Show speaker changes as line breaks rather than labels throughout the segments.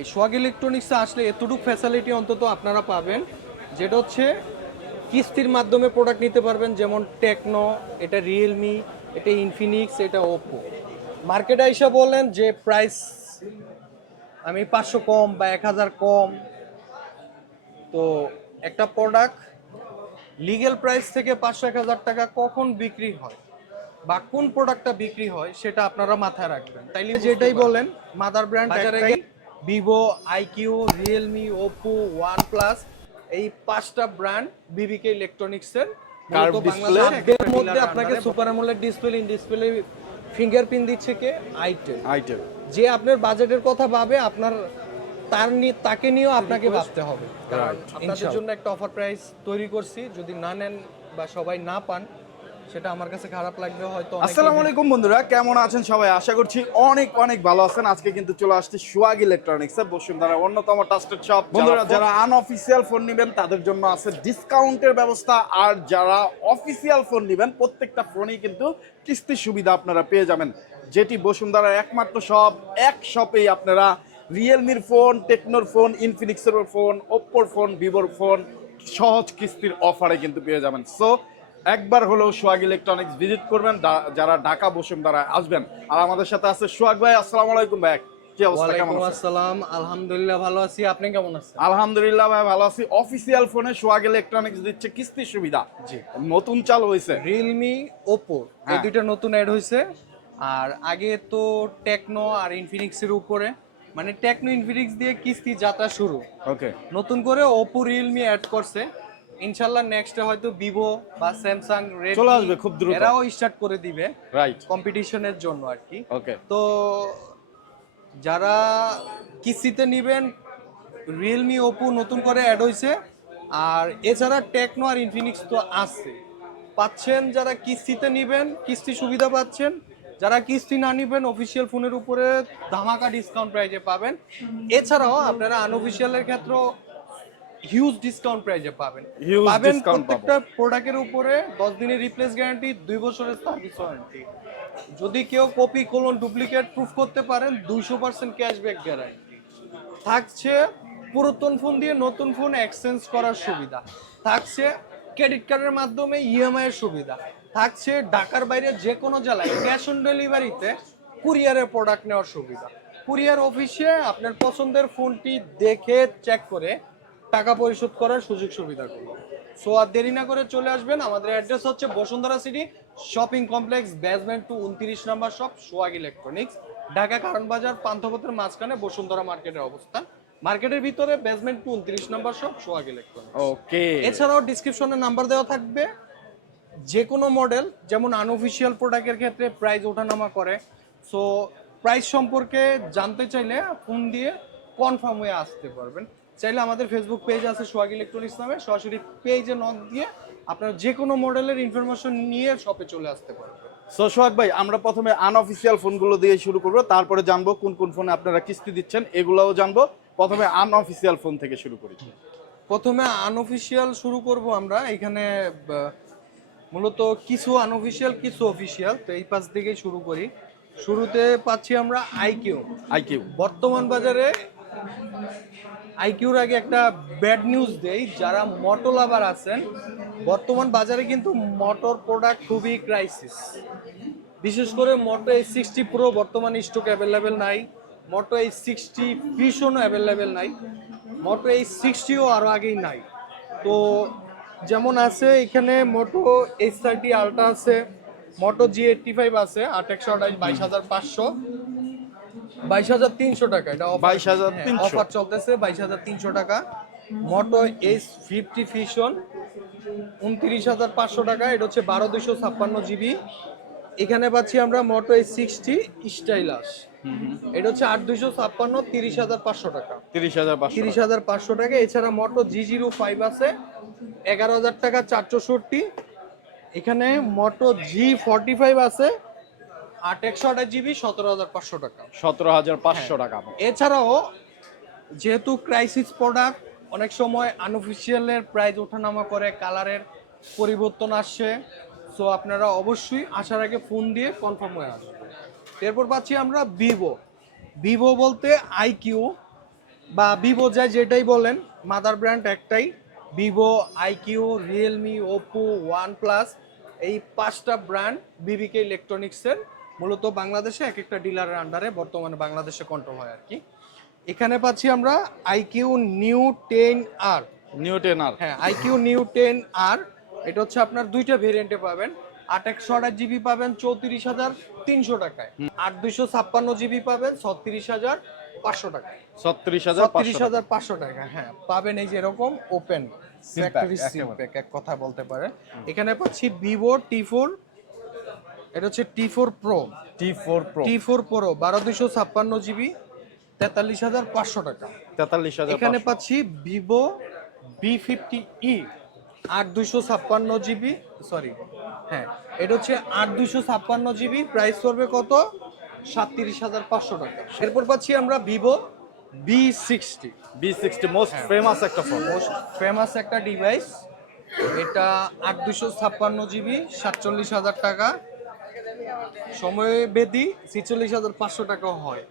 এই সোয়াগ ইলেকট্রনিক্সে আসলে এতটুকু ফ্যাসিলিটি অন্তত আপনারা পাবেন যেটা হচ্ছে কিস্তির মাধ্যমে প্রোডাক্ট নিতে পারবেন যেমন টেকনো এটা রিয়েলমি এটা ইনফিনিক্স এটা ওপো মার্কেটে এসে বলেন যে প্রাইস আমি পাঁচশো কম বা এক হাজার কম। তো একটা প্রোডাক্ট লিগেল প্রাইস থেকে পাঁচশো এক হাজার টাকা কখন বিক্রি হয় বা কোন প্রোডাক্টটা বিক্রি হয় সেটা আপনারা মাথায় রাখবেন। তাইলে যেটাই বলেন mother brand Vivo iQOO Realme Oppo one plus এই পাঁচটা ব্র্যান্ড বিবিকে ইলেকট্রনিক্সের এর মধ্যে আপনাকে super AMOLED display in display fingerprint দিচ্ছে কে? আইটেল
আইটেল
যে আপনার বাজেটের কথা ভাবে আপনার তার নিয়ে তাকে নিয়েও আপনাকে ভাবতে হবে। আপনাদের জন্য একটা অফার প্রাইস তৈরি করছি। যদি না নেন বা সবাই না পান সেটা আমার কাছে খারাপ লাগবে হয়তো
আসসালামু আলাইকুম বন্ধুরা কেমন আছেন সবাই? আশা করছি অনেক অনেক ভালো আছেন। আজকে কিন্তু চলে আসছে সুয়াগ ইলেকট্রনিক্স বসুন্ধরা অন্যতম ট্রাস্টেড শপ বন্ধুরা যারা আনঅফিসিয়াল ফোন নেবেন তাদের জন্য আছে ডিসকাউন্টের ব্যবস্থা। আর যারা অফিসিয়াল ফোন নেবেন প্রত্যেকটা ফোনই কিন্তু কিস্তির সুবিধা আপনারা পেয়ে যাবেন। যেটি বসুন্ধরার একমাত্র শপ এক শপেই আপনারা রিয়েলমির ফোন টেকনোর ফোন ইনফিনিক্সের ফোন ওপ্পোর ফোন ভিভোর ফোন সহজ কিস্তির অফারে কিন্তু পেয়ে যাবেন। সো একবার হলেও সোহাগ ইলেকট্রনিক্স ভিজিট করবেন যারা ঢাকা বসুন্ধরা আসবেন। আর আমাদের সাথে আছে সোহাগ ভাই আসসালামু আলাইকুম ভাই। কি অবস্থা কেমন
আসসালাম আলহামদুলিল্লাহ ভালো আছি। আপনি কেমন আছেন?
আলহামদুলিল্লাহ ভাই ভালো আছি। অফিসিয়াল ফোনে সোহাগ ইলেকট্রনিক্স দিচ্ছে কিস্তির সুবিধা।
জি।
নতুন চালু হয়েছে।
রিয়েলমি ওপো এই
হ্যাঁ।
দুইটা নতুন অ্যাড হয়েছে। আর আগে তো টেকনো আর ইনফিনিক্সের উপরে। মানে টেকনো ইনফিনিক্স দিয়ে কিস্তি যাত্রা শুরু।
ওকে
নতুন করে ওপো রিয়েলমি অ্যাড করছে। ইনশাল্লাহ নেক্সটে হয়তো ভিভো বা স্যামসাং রেড
চলে আসবে খুব দ্রুত।
এরাও স্টার্ট করে দিবে
রাইট
কম্পিটিশনের জন্য আর কি।
ওকে
তো যারা কিস্তিতে নেবেন রিয়েলমি ওপো নতুন করে অ্যাড হয়েছে আর এছাড়া টেকনো আর ইনফিনিক্স তো আছে। পাচ্ছেন যারা কিস্তিতে নেবেন কিস্তি সুবিধা পাচ্ছেন। যারা কিস্তি না নেবেন অফিসিয়াল ফোনের উপরে ধামাকা ডিসকাউন্ট প্রাইজে পাবেন। এছাড়াও আপনারা আনঅফিসিয়ালের ক্ষেত্রেও হিউজ ডিসকাউন্ট প্রাইজে পাবেন। পাবেন প্রত্যেকটা প্রোডাক্টের উপরে দশ দিনের রিপ্লেস গ্যারান্টি দুই বছরের সার্ভিস ওয়ারেন্টি যদি কেউ কপি কোলন ডুপ্লিকেট প্রুফ করতে পারেন দুইশো পার্সেন্ট ক্যাশব্যাক গ্যারান্টি থাকছে পুরাতন ফোন দিয়ে নতুন ফোন এক্সচেঞ্জ করার সুবিধা। থাকছে ক্রেডিট কার্ডের মাধ্যমে ইএমআই এর সুবিধা। থাকছে ঢাকার বাইরে যে কোনো জেলায় ক্যাশ অন ডেলিভারিতে কুরিয়ারের প্রোডাক্ট নেওয়ার সুবিধা। কুরিয়ার অফিসে আপনার পছন্দের ফোনটি দেখে চেক করে টাকা পরিশোধ করার সুযোগ সুবিধা করব সো আর দেরি না করে চলে আসবেন। আমাদের অ্যাড্রেস হচ্ছে Bashundhara city shopping complex basement two উনত্রিশ number shop swag electronics Dhaka Karwan Bazar পান্থপথের মাঝখানে বসুন্ধরা মার্কেটের অবস্থান। মার্কেটের ভিতরে বেসমেন্ট টু উনত্রিশ number shop swag electronics
okay
এছাড়াও ডিসক্রিপশনে নাম্বার দেওয়া থাকবে। যে কোনো মডেল যেমন আনঅফিসিয়াল প্রোডাক্টের ক্ষেত্রে প্রাইস ওঠানামা করে। সো প্রাইস সম্পর্কে জানতে চাইলে ফোন দিয়ে কনফার্ম হয়ে আসতে পারবেন। চাইলে আমাদের ফেসবুক পেজ আছে সোহাগ ইলেকট্রনিক্স নামে। সরাসরি পেজে নক দিয়ে আপনারা যে কোনো মডেলের ইনফরমেশন নিয়ে শপে চলে আসতে পারবেন।
সো সোহাগ ভাই আমরা প্রথমে আনঅফিসিয়াল ফোনগুলো দিয়ে শুরু করব। তারপরে জানব কোন কোন ফোনে আপনারা কিস্তি দিচ্ছেন এগুলোও জানব। প্রথমে আনঅফিসিয়াল ফোন থেকে শুরু করি।
প্রথমে আনঅফিসিয়াল শুরু করব আমরা। এখানে মূলত কিছু আনঅফিসিয়াল কিছু অফিসিয়াল তো এই পাশ থেকেই শুরু করি। শুরুতে পাচ্ছি আমরা আইকিউ
আইকিউ
বর্তমান বাজারে আইকিউর আগে একটা ব্যাড নিউজ দেই, যারা মোটো লাভার আছেন, বর্তমান বাজারে কিন্তু মোটর প্রোডাক্ট খুবই ক্রাইসিস বিশেষ করে মোটো এই সিক্সটি প্রো বর্তমানে স্টক অ্যাভেলেবেল নাই, মোটো এই সিক্সটি ভিশনও অ্যাভেলেবেল নাই, মোটো এই সিক্সটিও আরও আগেই নাই। তো যেমন আছে, এখানে মোটো এইচ থার্টি আলট্রা আছে, মোটো জি এইটটি ফাইভ আছে, আট একশো আঠাশ, বাইশ হাজার পাঁচশো। বাইশ হাজার তিনশো টাকা এটা
22,300
অফার চলতেছে বাইশ হাজার তিনশো টাকা। মোটো এইচ ফিফটি ফিশন উনত্রিশ হাজার পাঁচশো টাকা এটা হচ্ছে বারো দুশো ছাপ্পান্ন জিবি। এখানে পাচ্ছি আমরা মোটো এইচ সিক্সটি স্টাইলাস এটা হচ্ছে আট দুশো ছাপ্পান্ন তিরিশ হাজার পাঁচশো টাকা।
তিরিশ হাজার
তিরিশ হাজার পাঁচশো টাকা এছাড়া মোটো জি জিরো ফাইভ আছে এগারো হাজার টাকা চারশোষট্টি এখানে মোটো জি ফর্টি ফাইভ আছে আট একশো আঠাশ জিবি সতেরো হাজার পাঁচশো টাকা।
সতেরো হাজার পাঁচশো টাকা।
এছাড়াও যেহেতু ক্রাইসিস প্রোডাক্ট অনেক সময় আনঅফিসিয়ালের প্রাইস ওঠানামা করে কালারের পরিবর্তন আসছে। সো আপনারা অবশ্যই আসার আগে ফোন দিয়ে কনফার্ম হয়ে আসবেন। এরপর পাচ্ছি আমরা ভিভো ভিভো বলতে আইকিউ বা ভিভো যায় যেটাই বলেন মাদার ব্র্যান্ড একটাই। Vivo iQOO Realme Oppo OnePlus এই পাঁচটা ব্র্যান্ড বিবিকে ইলেকট্রনিক্সের মূলত বাংলাদেশে এক একটা ডিলারের আন্ডারে বর্তমানে বাংলাদেশে কন্ট্রোল হয় আর কি এখানে পাচ্ছি আমরা iQOO Neo ten R
Neo ten R
হ্যাঁ আইকিউ নিউ টেন আর এটা হচ্ছে আপনার দুইটা ভেরিয়েন্টে পাবেন। আট একশো আঠাশ জিবি পাবেন চৌত্রিশ হাজার তিনশো টাকায়। আট দুইশো ছাপ্পান্ন জিবি পাবেন ছত্রিশ হাজার পাঁচশো টাকায়।
ছত্রিশ হাজার
ছত্রিশ হাজার পাঁচশো টাকা হ্যাঁ। পাবেন এই যে এরকম ওপেন এক কথা বলতে পারে এখানে পাচ্ছি ভিভো টি ফোর এটা হচ্ছে T four pro
T four pro
T four pro বারো দুইশো ছাপ্পান্ন জিবি তেতাল্লিশ হাজার পাঁচশো টাকা।
তেতাল্লিশ হাজার
এখানে পাচ্ছি ভিভো বি ফিফটি ই আট দুইশো ছাপ্পান্ন জিবি সরি হ্যাঁ এটা হচ্ছে আট দুইশো ছাপ্পান্ন জিবি প্রাইস পড়বে কত? সাতত্রিশ হাজার পাঁচশো টাকা। এরপর পাচ্ছি আমরা Vivo V sixty
V sixty most famous একটা ফোন
মোস্ট ফেমাস একটা ডিভাইস এটা আট দুশো ছাপ্পান্ন জিবি সাতচল্লিশ হাজার টাকা। সময় বেদি ছিচল্লিশ হাজার পাঁচশো টাকা হয়।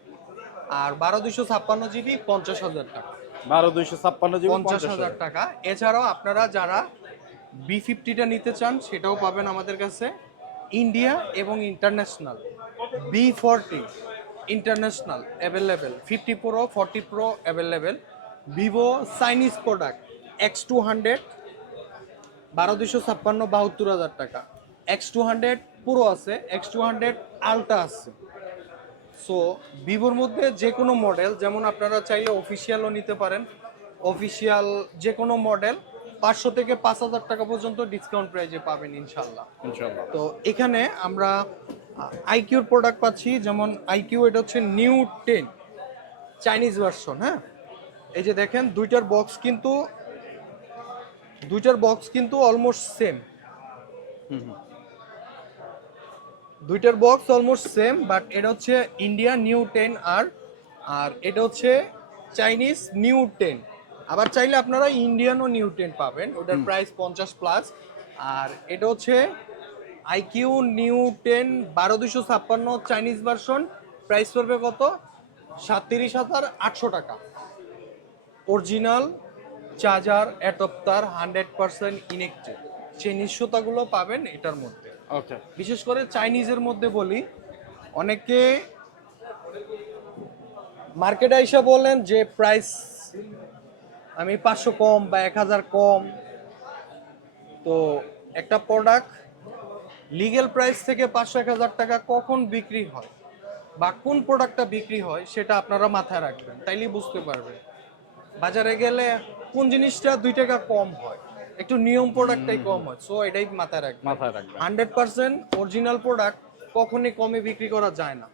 আর বারো দুশো ছাপ্পান্ন জিবি পঞ্চাশ হাজার টাকা।
বারো দুইশো ছাপ্পান্ন জিবি
পঞ্চাশ হাজার টাকা। এছাড়াও আপনারা যারা বি ফিফটিটা নিতে চান সেটাও পাবেন আমাদের কাছে। ইন্ডিয়া এবং international. V forty international available. Fifty pro forty pro available. Vivo Chinese product X two hundred. বারো দুশো ছাপ্পান্ন বাহাত্তর হাজার টাকা। এক্স টু হান্ড্রেড পুরো আছে এক্স টু হান্ড্রেড আলটা আছে। সো ভিভোর মধ্যে যে কোনো মডেল যেমন আপনারা চাইলে অফিসিয়ালও নিতে পারেন। অফিসিয়াল যে কোনো মডেল পাঁচশো থেকে পাঁচ হাজার টাকা পর্যন্ত ডিসকাউন্ট প্রাইজে পাবেন ইনশাল্লাহ
ইনশাল্লাহ
তো এখানে আমরা আইকিউর প্রোডাক্ট পাচ্ছি যেমন আইকিউ এটা হচ্ছে নিউ টেন চাইনিজ ভার্সন হ্যাঁ? এই যে দেখেন দুইটার বক্স কিন্তু দুইটার বক্স কিন্তু অলমোস্ট সেম দুইটার বক্স অলমোস্ট সেম বাট এটা হচ্ছে ইন্ডিয়া নিউ টেন আর আর এটা হচ্ছে চাইনিজ নিউ টেন আবার চাইলে আপনারা ইন্ডিয়ানও নিউ টেন পাবেন ওটার প্রাইস পঞ্চাশ প্লাস আর এটা হচ্ছে আইকিউ নিউ টেন বারো দুশো ছাপ্পান্ন চাইনিজ ভার্সন প্রাইস পড়বে কত? সাতত্রিশ হাজার আটশো টাকা। Original charger adapter hundred percent intact সেই নিশ্চয়তাগুলো পাবেন এটার মধ্যে।
ওকে
বিশেষ করে চাইনিজের মধ্যে বলি, অনেকে মার্কেটে এসে বলেন যে প্রাইস আমি পাঁচশো কম বা এক হাজার কম। তো একটা প্রোডাক্ট লিগেল প্রাইস থেকে পাঁচশো এক হাজার টাকা কখন বিক্রি হয় বা কোন প্রোডাক্টটা বিক্রি হয় সেটা আপনারা মাথায় রাখবেন, তাইলেই বুঝতে পারবেন। বাজারে গেলে কোন জিনিসটা দুই টাকা কম হয় একটু নিয়ম প্রোডাক্টটাই কম হয় সো এটাই মাথায় রাখবেন
মাথায় রাখবেন
হান্ড্রেড পার্সেন্ট অরিজিনাল প্রোডাক্ট কখনই কমে বিক্রি করা যায় না।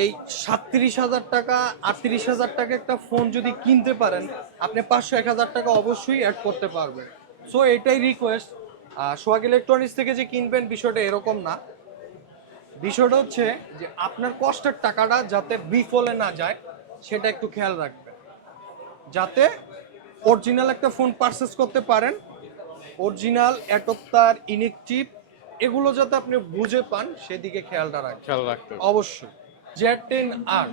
এই সাতত্রিশ হাজার টাকা আটত্রিশ হাজার টাকা একটা ফোন যদি কিনতে পারেন আপনি পাঁচশো এক হাজার টাকা অবশ্যই অ্যাড করতে পারবেন। সো এটাই রিকোয়েস্ট সোহাগ ইলেকট্রনিক্স থেকে যে কিনবেন বিষয়টা এরকম না। বিষয়টা হচ্ছে যে আপনার কষ্টের টাকাটা যাতে বিফলে না যায় সেটা একটু খেয়াল রাখবেন। যাতে অরিজিনাল একটা ফোন পারচেস করতে পারেন। অরিজিনাল অ্যাটপ্তার ইনেকটিভ এগুলো যাতে আপনি বুঝে পান সেদিকে খেয়ালটা রাখবেন।
খেয়াল রাখতে
অবশ্যই। জেড টেন আর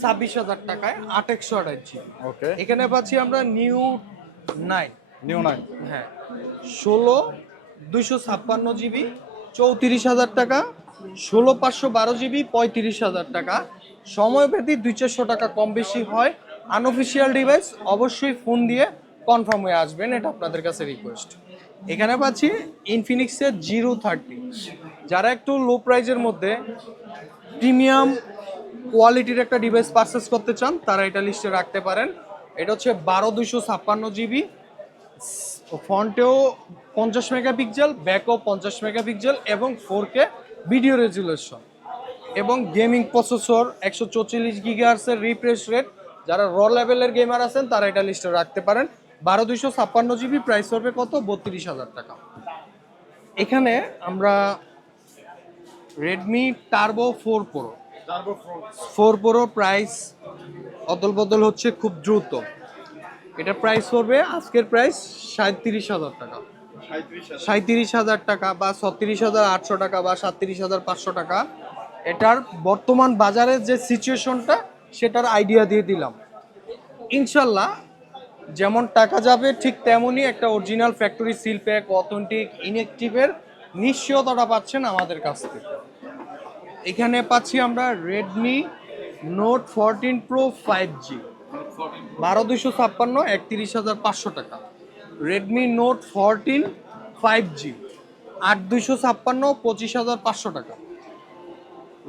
ছাব্বিশ হাজার টাকায় আট একশো আঠাশ জিবি
ওকে
এখানে পাচ্ছি আমরা নিউ নাইন
নিউ নাইন
হ্যাঁ। ষোলো দুইশো ছাপ্পান্ন জিবি চৌত্রিশ হাজার টাকা। ষোলো পাঁচশো বারো জিবি পঁয়ত্রিশ হাজার টাকা। সময় ব্যতীত দুই চারশো টাকা কম বেশি হয়। আনঅফিসিয়াল ডিভাইস অবশ্যই ফোন দিয়ে কনফার্ম হয়ে আসবেন, এটা আপনাদের কাছে রিকোয়েস্ট এখানে পাচ্ছি ইনফিনিক্সের জিরো থার্টি যারা একটু লো প্রাইজের মধ্যে প্রিমিয়াম কোয়ালিটির একটা ডিভাইস পারচেস করতে চান, তারা এটা লিস্টে রাখতে পারেন। এটা হচ্ছে বারো দুশো ছাপ্পান্ন জিবি ফ্রন্টেও পঞ্চাশ মেগাপিক্সেল ব্যাকও পঞ্চাশ মেগাপিক্সেল এবং ফোর কে ভিডিও রেজুলেশন এবং গেমিং প্রসেসর একশো চৌচল্লিশ গিগার্সের রিফ্রেশ রেট যারা র লেভেলের গেমার আছেন তারা এটা লিস্টে রাখতে পারেন। বারো দুইশো ছাপ্পান্ন জিবি প্রাইস পড়বে কত? বত্রিশ হাজার টাকা। এখানে আমরা Redmi Turbo four pro four pro price অদল বদল হচ্ছে খুব দ্রুত। এটা প্রাইস পড়বে আজকের প্রাইস সাঁত্রিশ হাজার টাকা। সাঁত্রিশ হাজার। টাকা বা ছত্রিশ হাজার আটশো টাকা বা সাতত্রিশ হাজার পাঁচশো টাকা। এটার বর্তমান বাজারের যে সিচুয়েশনটা সেটার আইডিয়া দিয়ে দিলাম। ইনশাল্লাহ যেমন টাকা যাবে ঠিক তেমনই একটা original factory seal pack authentic ইনএক্টিভের নিশ্চয়তাটা পাচ্ছেন আমাদের কাছ থেকে। এখানে পাচ্ছি আমরা Redmi Note fourteen pro five G বারো দুশো ছাপ্পান্ন, একত্রিশ হাজার পাঁচশো টাকা। Redmi Note fourteen five G আট দুশো ছাপ্পান্ন, পঁচিশ হাজার পাঁচশো টাকা।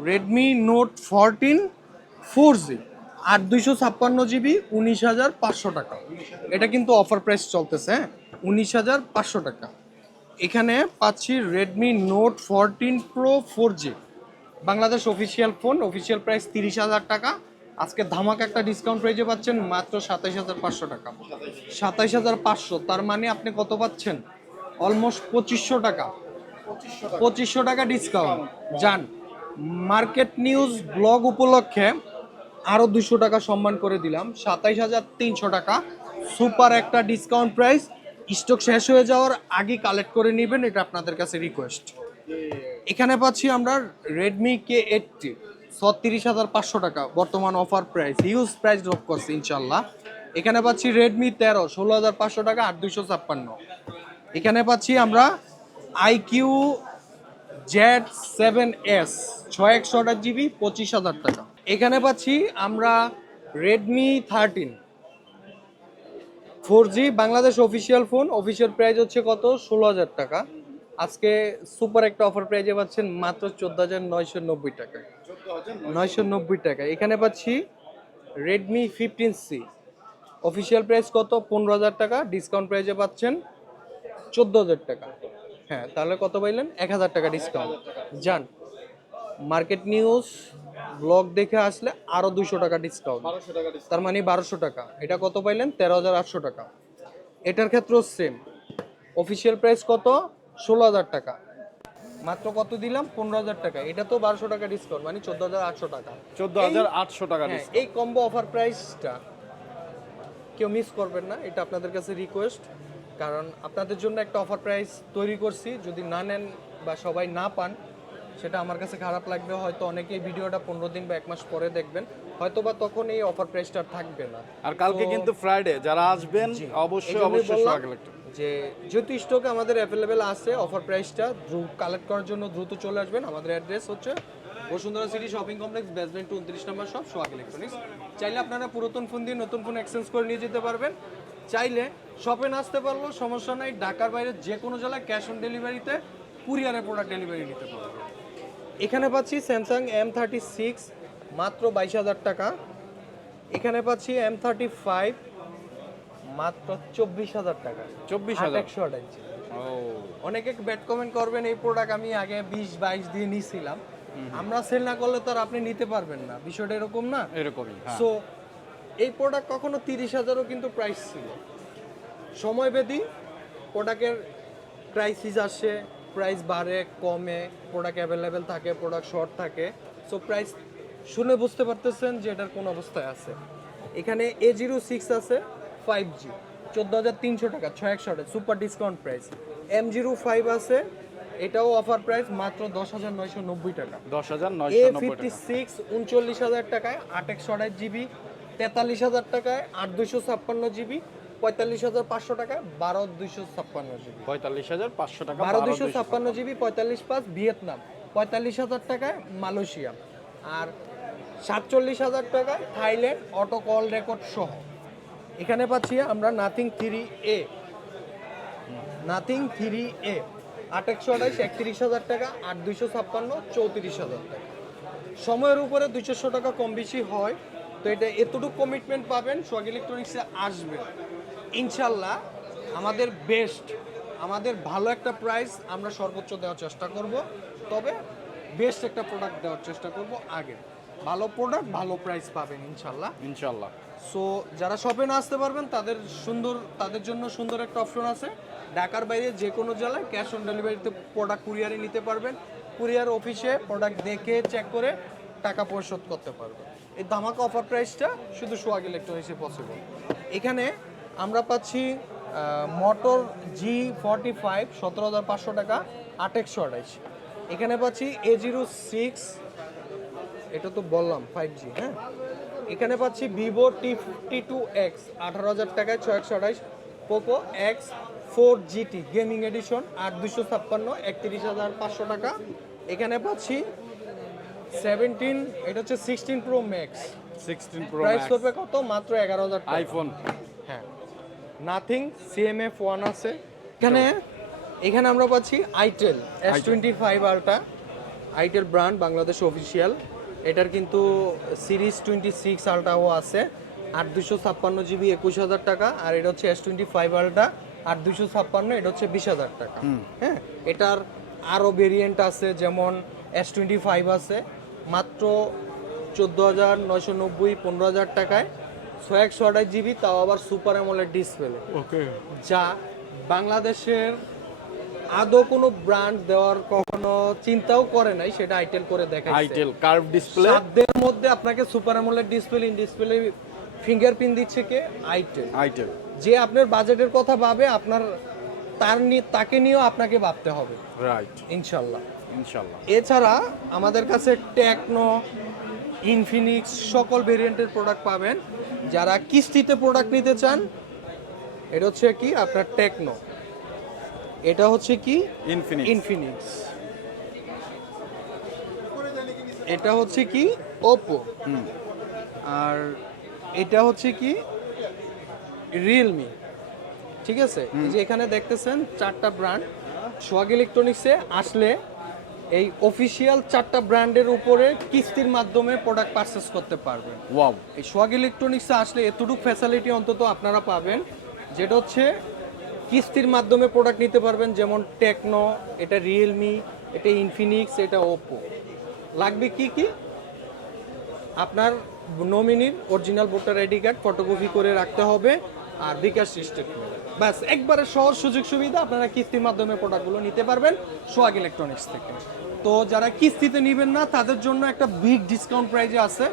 Redmi Note fourteen four G আট দুইশো ছাপ্পান্ন জিবি উনিশ হাজার পাঁচশো টাকা। এটা কিন্তু অফার প্রাইস চলতেছে হ্যাঁ? উনিশ হাজার পাঁচশো টাকা। এখানে পাচ্ছি Redmi Note fourteen pro four G Bangladesh official phone official price তিরিশ হাজার টাকা। আজকে ধামাকা একটা ডিসকাউন্ট প্রাইজে পাচ্ছেন মাত্র সাতাইশ হাজার পাঁচশো টাকা। সাতাইশ হাজার পাঁচশো, তার মানে আপনি কত পাচ্ছেন? অলমোস্ট পঁচিশশো টাকা। পঁচিশশো টাকা ডিসকাউন্ট যান মার্কেট নিউজ ব্লগ উপলক্ষে আরও দুশো টাকা সম্মান করে দিলাম। সাতাইশ হাজার তিনশো টাকা। সুপার একটা ডিসকাউন্ট প্রাইস স্টক শেষ হয়ে যাওয়ার আগে কালেক্ট করে নেবেন, এটা আপনাদের কাছে রিকোয়েস্ট এখানে পাচ্ছি আমরা রেডমি কে এইটটি ছত্রিশ হাজার পাঁচশো টাকা বর্তমান offer price huge price drop করছে ইনশাল্লাহ এখানে পাচ্ছি রেডমি তেরো, ষোলো হাজার পাঁচশো টাকা আট দুশো ছাপ্পান্ন। এখানে পাচ্ছি আমরা আইকিউ জেড সেভেন এস ছয় একশো জিবি পঁচিশ হাজার টাকা। এখানে পাচ্ছি আমরা Redmi thirteen four G Bangladesh official phone official price হচ্ছে কত? ষোলো হাজার টাকা। আজকে সুপার একটা অফার প্রাইজে পাচ্ছেন মাত্র চোদ্দ হাজার নয়শো নব্বই টাকা। নয়শো নব্বই টাকা। এখানে পাচ্ছি Redmi fifteen C official price কত? পনেরো হাজার টাকা। ডিসকাউন্ট প্রাইজে পাচ্ছেন চোদ্দ হাজার টাকা। হ্যাঁ তাহলে কত পাইলেন? এক হাজার টাকা ডিসকাউন্ট যান। মার্কেট নিউজ ব্লগ দেখে আসলে আরও দুশো টাকা ডিসকাউন্ট তার মানে বারোশো টাকা। এটা কত পাইলেন? তেরো হাজার আটশো টাকা। এটার ক্ষেত্রেও সেম অফিসিয়াল প্রাইস কত? ষোলো হাজার টাকা। মাত্র কত দিলাম? পনেরো হাজার টাকা। এটা তো বারোশো টাকা ডিসকাউন্ট মানে চোদ্দ হাজার আটশো টাকা।
চোদ্দ হাজার আটশো টাকা
হ্যাঁ, এই কম্বো অফার প্রাইসটা কেউ মিস করবেন না। এটা আপনাদের কাছে রিকোয়েস্ট কারণ আপনাদের জন্য একটা অফার প্রাইস তৈরি করছি। যদি না নেন বা সবাই না পান সেটা আমার কাছে খারাপ লাগবে হয়তো অনেকেই ভিডিওটা পনেরো দিন বা এক মাস পরে দেখবেন হয়তো বা তখন এই অফার প্রাইসটা থাকবে না।
আর কালকে কিন্তু ফ্রাইডে যারা আসবেন অবশ্যই অবশ্যই।
যে যেহেতু স্টকে আমাদের অ্যাভেলেবেল আছে অফার প্রাইসটা দ্রুত কালেক্ট করার জন্য দ্রুত চলে আসবেন। আমাদের অ্যাড্রেস হচ্ছে Bashundhara city shopping complex basement two উনত্রিশ নম্বর সব সোহাগ ইলেকট্রনিক্স চাইলে আপনারা পুরাতন ফোন দিয়ে নতুন ফোন এক্সচেঞ্জ করে নিয়ে যেতে পারবেন। চাইলে শপে না আসতে পারলেও সমস্যা নাই ঢাকার বাইরে যে কোনো জেলায় ক্যাশ অন ডেলিভারিতে কুরিয়ারে প্রোডাক্ট ডেলিভারি নিতে পারবেন। এখানে পাচ্ছি স্যামসাং এম থার্টি সিক্স মাত্র বাইশ হাজার টাকা। এখানে পাচ্ছি এম থার্টি ফাইভ মাত্র চব্বিশ হাজার টাকা।
24,000
একশো আঠাশ
ও।
অনেকে ব্যাড কমেন্ট করবেন এই প্রোডাক্ট আমি আগে বিশ বাইশ দিয়ে নিছিলাম। আমরা সেল না করলে তো আর আপনি নিতে পারবেন না। বিষয়টা এরকম না?
এরকমই হ্যাঁ।
সো এই প্রোডাক্ট কখনো তিরিশ হাজারও কিন্তু প্রাইস ছিল। সময় বেদি প্রোডাক্টের প্রাইসিস আসে প্রাইস বাড়ে কমে প্রোডাক্ট অ্যাভেলেবেল থাকে প্রোডাক্ট শর্ট থাকে। সো প্রাইস শুনে বুঝতে পারতেছেন যে এটার কোন অবস্থায় আছে। এখানে এ জিরো সিক্স আছে ফাইভ জি চোদ্দ হাজার তিনশো টাকা ছয় একশো super discount price M zero five আছে এটাও অফার প্রাইস মাত্র দশ হাজার নয়শো নব্বই টাকা।
দশ হাজার
এ ফিফটি সিক্স উনচল্লিশ হাজার টাকায় আট একশো আঠাশ জিবি তেতাল্লিশ হাজার টাকায় আট দুইশো ছাপ্পান্ন জিবি পঁয়তাল্লিশ হাজার পাঁচশো টাকায় বারো দুইশো ছাপ্পান্ন জিবি।
পঁয়তাল্লিশ হাজার পাঁচশো টাকা
বারো দুইশো ছাপ্পান্ন জিবি পঁয়তাল্লিশ পাঁচ ভিয়েতনাম। পঁয়তাল্লিশ হাজার টাকায় মালয়েশিয়া। আর সাতচল্লিশ হাজার টাকায় থাইল্যান্ড অটো কল রেকর্ড সহ। এখানে পাচ্ছি আমরা Nothing three A. Nothing three A. আট একশো আঠাইশ একত্রিশ হাজার টাকা আট দুইশো ছাপ্পান্ন চৌত্রিশ হাজার টাকা। সময়ের উপরে দুইশো টাকা কম বেশি হয়। তো এটা এতটুকু কমিটমেন্ট পাবেন সোয়াগ ইলেকট্রনিক্সে আসবে। ইনশাল্লাহ আমাদের বেস্ট আমাদের ভালো একটা প্রাইস আমরা সর্বোচ্চ দেওয়ার চেষ্টা করব। তবে বেস্ট একটা প্রোডাক্ট দেওয়ার চেষ্টা করব আগে। ভালো প্রোডাক্ট ভালো প্রাইস পাবেন ইনশাল্লাহ।
ইনশাল্লাহ।
সো যারা শপে না আসতে পারবেন তাদের সুন্দর তাদের জন্য সুন্দর একটা অপশন আছে। ঢাকার বাইরে যে কোনো জেলায় ক্যাশ অন ডেলিভারিতে প্রোডাক্ট কুরিয়ারে নিতে পারবেন। কুরিয়ার অফিসে প্রোডাক্ট দেখে চেক করে টাকা পরিশোধ করতে পারবেন। এই ধামাকা অফার প্রাইসটা শুধু সোয়াগ ইলেকট্রনিক্সে পসিবল এখানে আমরা পাচ্ছি মোটর জি ফর্টি ফাইভ সতেরো হাজার পাঁচশো টাকা আট একশো আঠাইশ। এখানে পাচ্ছি এ জিরো সিক্স এটা তো বললাম ফাইভ জি হ্যাঁ? এখানে পাচ্ছি Vivo T fifty two X আঠারো হাজার টাকায় ছয় একশো আঠাইশ Poco X four GT gaming edition আট দুশো ছাপ্পান্ন একত্রিশ হাজার পাঁচশো টাকা। এখানে পাচ্ছি সেভেন্টিন এটা হচ্ছে sixteen pro max
sixteen pro
price করবে কত? মাত্র এগারো হাজার
আইফোন
নাথিং সিএমএফ ওয়ান আছে। এখানে এখানে আমরা পাচ্ছি আইটেল এস টোয়েন্টি ফাইভ আলটা আইটেল ব্র্যান্ড বাংলাদেশ অফিসিয়াল এটার কিন্তু সিরিজ টোয়েন্টি সিক্স আলটাও আছে। আট দুশো ছাপ্পান্ন জিবি একুশ হাজার টাকা। আর এটা হচ্ছে এস টোয়েন্টি ফাইভ আলটা আট দুশো ছাপ্পান্ন এটা হচ্ছে বিশ হাজার টাকা। হ্যাঁ? এটার আরও ভেরিয়েন্ট আছে যেমন এস টোয়েন্টি ফাইভ আছে। মাত্র চোদ্দ হাজার নয়শো নব্বই পনেরো হাজার টাকায়। একশো আঠাশ জিবি তাও আবার সুপার অ্যামোলেড ডিসপ্লে
ওকে।
যা বাংলাদেশের আদৌ কোনো ব্র্যান্ড দেওয়ার কখনো চিন্তাও করে নাই সেটা আইটেল করে দেখাইছে।
আইটেল কার্ভ ডিসপ্লে
সাধ্যের মধ্যে আপনাকে super AMOLED display in display fingerprint দিচ্ছে কে? আইটেল
আইটেল
যে আপনার বাজেটের কথা ভাবে আপনার তার নিয়ে তাকে নিয়েও আপনাকে ভাবতে হবে।
রাইট
ইনশাল্লাহ।
ইনশাল্লাহ।
এছাড়া আমাদের কাছে টেকনো ইনফিনিক্স সকল ভেরিয়েন্টের প্রোডাক্ট পাবেন। যারা কিস্তিতে প্রোডাক্ট নিতে চান এটা হচ্ছে কি? আপনার টেকনো এটা হচ্ছে কি?
ইনফিনিক্স
ইনফিনিক্স এটা হচ্ছে কি? ওপো আর এটা হচ্ছে কি? রিয়েলমি ঠিক আছে? এই যে এখানে দেখতেছেন চারটা ব্র্যান্ড সোয়াগ ইলেকট্রনিক্সে আসলে এই অফিসিয়াল চারটা ব্র্যান্ডের উপরে কিস্তির মাধ্যমে প্রোডাক্ট পারচেস করতে পারবেন
ওয়াও
এই সোয়াগ ইলেকট্রনিক্সে আসলে এতটুকু ফ্যাসিলিটি অন্তত আপনারা পাবেন যেটা হচ্ছে কিস্তির মাধ্যমে প্রোডাক্ট নিতে পারবেন যেমন টেকনো এটা রিয়েলমি এটা ইনফিনিক্স এটা ওপো লাগবে কি কি? আপনার নমিনির original voter ID card photocopy করে রাখতে হবে আর বিকাশ স্টেটমেন্ট ব্যাস একবারে সহজ সুযোগ সুবিধা আপনারা কিস্তির মাধ্যমে প্রোডাক্টগুলো নিতে পারবেন সোয়াগ ইলেকট্রনিক্স থেকে। তো যারা কিস্তিতে নেবেন না তাদের জন্য একটা বিগ ডিসকাউন্ট প্রাইজে আছে।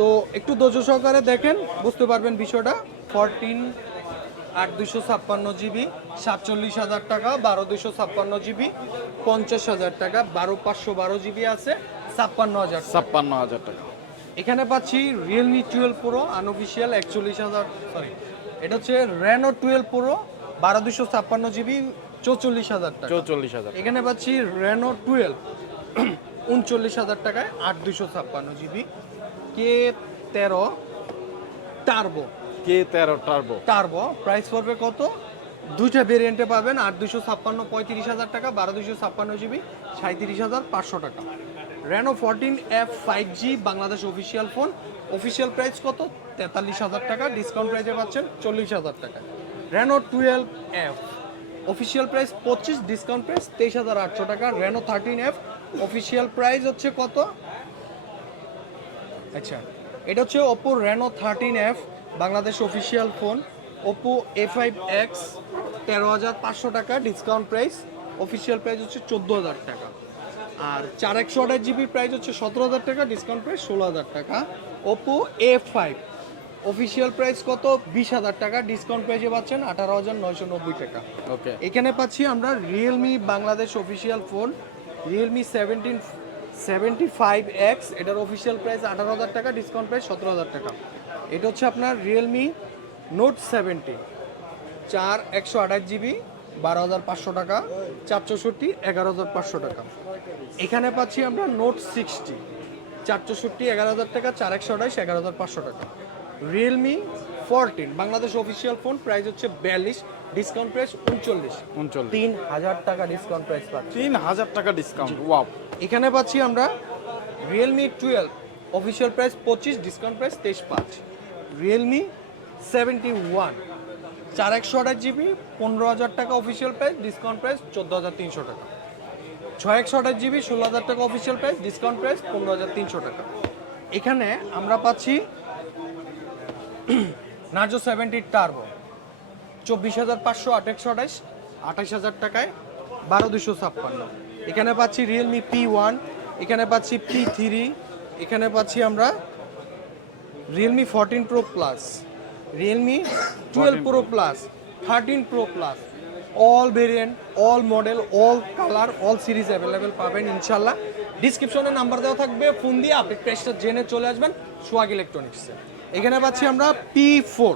তো একটু ধৈর্য সহকারে দেখেন বুঝতে পারবেন বিষয়টা। ফরটিন আট দুশো ছাপ্পান্ন জিবি সাতচল্লিশ হাজার টাকা বারো দুশো ছাপ্পান্ন জিবি পঞ্চাশ হাজার টাকা বারো পাঁচশো বারো জিবি আছে ছাপ্পান্ন হাজার
ছাপ্পান্ন হাজার টাকা।
এখানে পাচ্ছি রিয়েলমি টুয়েলভ প্রো আনঅফিসিয়াল একচল্লিশ হাজার সরি এটা হচ্ছে রেনো টুয়েলভ প্রো বারো দুশো ছাপ্পান্ন জিবি চৌচল্লিশ হাজার টাকা।
চৌচল্লিশ হাজার
এখানে পাচ্ছি রেনো টুয়েলভ উনচল্লিশ হাজার টাকায় আট দুশো ছাপ্পান্ন জিবি। কে তেরো? টার্বো।
কে তেরো টার্বো?
টার্বো। প্রাইস পড়বে কত? দুইটা ভেরিয়েন্টে পাবেন আট দুশো ছাপ্পান্ন পঁয়ত্রিশ হাজার টাকা বারো দুশো ছাপ্পান্ন জিবি সাঁত্রিশ হাজার পাঁচশো টাকা। Reno fourteen F five G Bangladesh official phone official price কত? তেতাল্লিশ হাজার টাকা ডিসকাউন্ট প্রাইসে পাচ্ছেন চল্লিশ হাজার টাকা। Reno twelve F official price পঁচিশ ডিসকাউন্ট প্রাইস তেইশ হাজার আটশো টাকা। Reno thirteen F official price হচ্ছে কত? আচ্ছা এটা হচ্ছে Oppo Reno thirteen F Bangladesh official phone Oppo A five X তেরো হাজার পাঁচশো টাকা ডিসকাউন্ট প্রাইস অফিসিয়াল প্রাইস হচ্ছে চোদ্দ হাজার টাকা। আর চার একশো আঠাশ জিবির প্রাইস হচ্ছে সতেরো হাজার টাকা ডিসকাউন্ট প্রাইস ষোলো হাজার টাকা। Oppo A five official price কত? বিশ হাজার টাকা ডিসকাউন্ট প্রাইসে পাচ্ছেন আঠারো হাজার নয়শো নব্বই টাকা।
ওকে
এখানে পাচ্ছি আমরা Realme Bangladesh official phone Realme seventeen seventy five X এটার অফিসিয়াল প্রাইস আঠারো হাজার টাকা ডিসকাউন্ট প্রাইস সতেরো হাজার টাকা। এটা হচ্ছে আপনার রিয়েলমি নোট সেভেন্টি চার একশো আঠাশ জিবি বারো হাজার পাঁচশো টাকা, চার চৌষট্টি, এগারো হাজার পাঁচশো টাকা। এখানে পাচ্ছি আমরা নোট সিক্সটি চার চৌষট্টি, এগারো হাজার টাকা, চার একশো আঠাশ, এগারো হাজার পাঁচশো টাকা। Realme fourteen Bangladesh official phone price হচ্ছে বিয়াল্লিশ ডিসকাউন্ট প্রাইস উনচল্লিশ।
উনচল্লিশ।
তিন হাজার টাকা ডিসকাউন্ট প্রাইস পাচ্ছি।
তিন হাজার টাকা ডিসকাউন্ট ওয়াও
এখানে পাচ্ছি আমরা রিয়েলমি টুয়েলভ অফিসিয়াল প্রাইস পঁচিশ ডিসকাউন্ট প্রাইস তেইশ পাঁচ। রিয়েলমি সেভেন্টি ওয়ান চার একশো আঠাশ জিবি পনেরো হাজার টাকা অফিসিয়াল প্রাইস ডিসকাউন্ট প্রাইস চোদ্দ হাজার তিনশো টাকা। ছয় একশো আঠাশ জিবি ষোলো হাজার টাকা অফিসিয়াল প্রাইস ডিসকাউন্ট প্রাইস পনেরো হাজার তিনশো টাকা। এখানে আমরা পাচ্ছি নার্জো সেভেন্টি টার্বো চব্বিশ হাজার পাঁচশো একশো আঠাশ আঠাশ হাজার টাকায় বারো দুশো ছাপ্পান্ন। এখানে পাচ্ছি রিয়েলমি পি ওয়ান এখানে পাচ্ছি পি থ্রি এখানে পাচ্ছি আমরা Realme fourteen pro plus Realme twelve pro plus thirteen pro plus all variant all model all colour all series available পাবেন ইনশাল্লাহ ডিসক্রিপশনে নাম্বার দেওয়া থাকবে ফোন দিয়ে আপনি প্রাইসটা জেনে চলে আসবেন সোয়াগ ইলেকট্রনিক্সে এখানে পাচ্ছি আমরা পি ফোর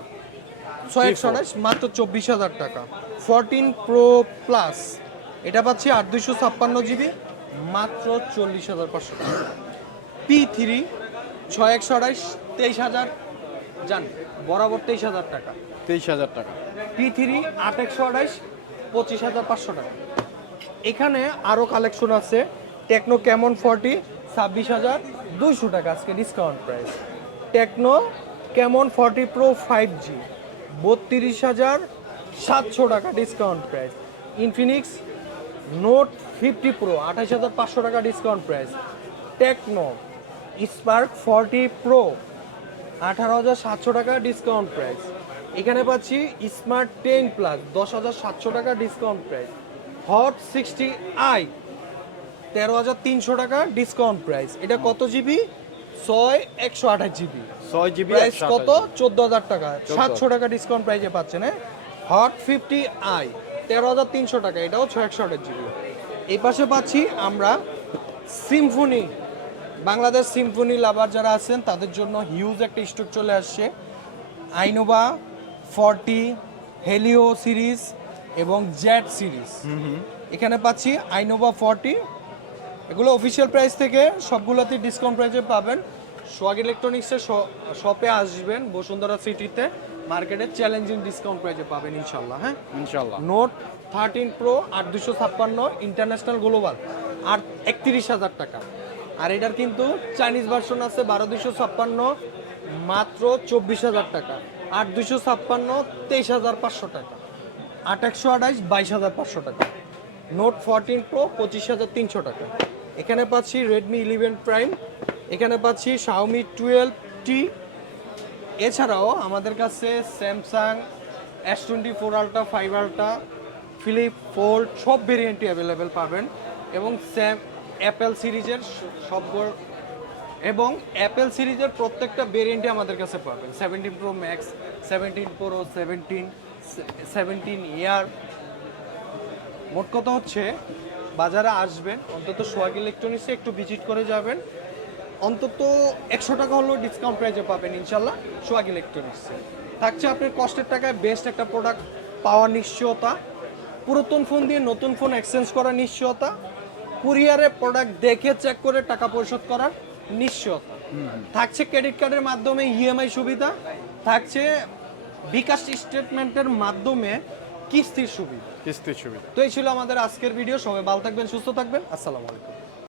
ছয় একশো আঠাশ মাত্র চব্বিশ হাজার টাকা। ফোরটিন প্রো প্লাস এটা পাচ্ছি আট দুইশো ছাপ্পান্ন জিবি মাত্র চল্লিশ হাজার পাঁচশো টাকা। পি থ্রি ছয় একশো আঠাশ তেইশ হাজার জান বরাবর তেইশ হাজার টাকা।
তেইশ হাজার টাকা।
পি থ্রি আট একশো আঠাশ পঁচিশ হাজার পাঁচশো টাকা। এখানে আরও কালেকশন আছে টেকনো ক্যামন ফর্টি ছাব্বিশ হাজার দুইশো টাকা আজকে discount price Tecno Camon forty pro five G বত্রিশ হাজার সাতশো টাকা discount price Infinix Note fifty pro আঠাশ হাজার পাঁচশো টাকা discount price Tecno Spark forty pro আঠারো হাজার সাতশো টাকা ডিসকাউন্ট প্রাইস এখানে পাচ্ছি স্মার্ট টেন প্লাস দশ হাজার সাতশো টাকা discount price hot sixty I তেরো হাজার তিনশো টাকা ডিসকাউন্ট প্রাইস এটা কত জিবি ছয় একশো আঠাশ জিবি।
ছয় জিবি
প্রাইস কত? চোদ্দ হাজার টাকা। সাতশো টাকা ডিসকাউন্ট প্রাইসে পাচ্ছেন হ্যাঁ? হট ফিফটি আই তেরো হাজার তিনশো টাকা। এটাও ছয় একশো আঠাশ জিবি। এই পাশে পাচ্ছি আমরা সিম্ফনি বাংলাদেশ সিম্ফনি লাভার যারা আছেন তাদের জন্য হিউজ একটা স্টক চলে আসছে। আইনোভা ফর্টি হেলিও সিরিজ এবং জেট সিরিজ এখানে পাচ্ছি আইনোভা ফর্টি এগুলো অফিসিয়াল প্রাইস থেকে সবগুলোতে ডিসকাউন্ট প্রাইসে পাবেন। সোয়াগ ইলেকট্রনিক্সের শপে আসবেন বসুন্ধরা সিটিতে মার্কেটে চ্যালেঞ্জিং ডিসকাউন্ট প্রাইসে পাবেন ইনশাল্লাহ হ্যাঁ?
ইনশাল্লাহ
নোট থার্টিন প্রো আট দুশো ছাপ্পান্ন ইন্টারন্যাশনাল গ্লোবাল আর একত্রিশ হাজার টাকা। আর এটার কিন্তু চাইনিজ ভার্সন আছে বারো দুশো ছাপ্পান্ন মাত্র চব্বিশ হাজার টাকা। আট দুশো ছাপ্পান্ন তেইশ হাজার পাঁচশো টাকা। আট একশো আঠাইশ বাইশ হাজার পাঁচশো টাকা। নোট ফোরটিন প্রো পঁচিশ হাজার তিনশো টাকা। এখানে পাচ্ছি রেডমি ইলেভেন প্রাইম এখানে পাচ্ছি শাওমি টুয়েলভ টি এছাড়াও আমাদের কাছে Samsung S twenty four ultra five ultra flip fold সব ভেরিয়েন্টই অ্যাভেলেবেল পাবেন। এবং স্যাম অ্যাপেল সিরিজের সব এবং অ্যাপেল সিরিজের প্রত্যেকটা ভেরিয়েন্টই আমাদের কাছে পাবেন। Seventeen pro max seventeen pro seventeen seventeen air মোট কথা হচ্ছে বাজারে আসবেন, অন্তত সোয়াগ ইলেকট্রনিক্সে একটু ভিজিট করে যাবেন। অন্তত একশো টাকা হলেও ডিসকাউন্ট প্রাইসে পাবেন ইনশাল্লাহ সোয়াগ ইলেকট্রনিক্সে। থাকছে আপনার কষ্টের টাকায় বেস্ট একটা প্রোডাক্ট পাওয়ার নিশ্চয়তা। পুরাতন ফোন দিয়ে নতুন ফোন এক্সচেঞ্জ করার নিশ্চয়তা। কুরিয়ারে প্রোডাক্ট দেখে চেক করে টাকা পরিশোধ করার নিশ্চয়তা। থাকছে ক্রেডিট কার্ডের মাধ্যমে ইএমআই সুবিধা। থাকছে বিকাশ স্টেটমেন্টের মাধ্যমে কিস্তির সুবিধা।
কিস্তির সুবিধা।
তো এই ছিল আমাদের আজকের ভিডিও সবাই ভালো থাকবেন সুস্থ থাকবেন। আসসালামু আলাইকুম।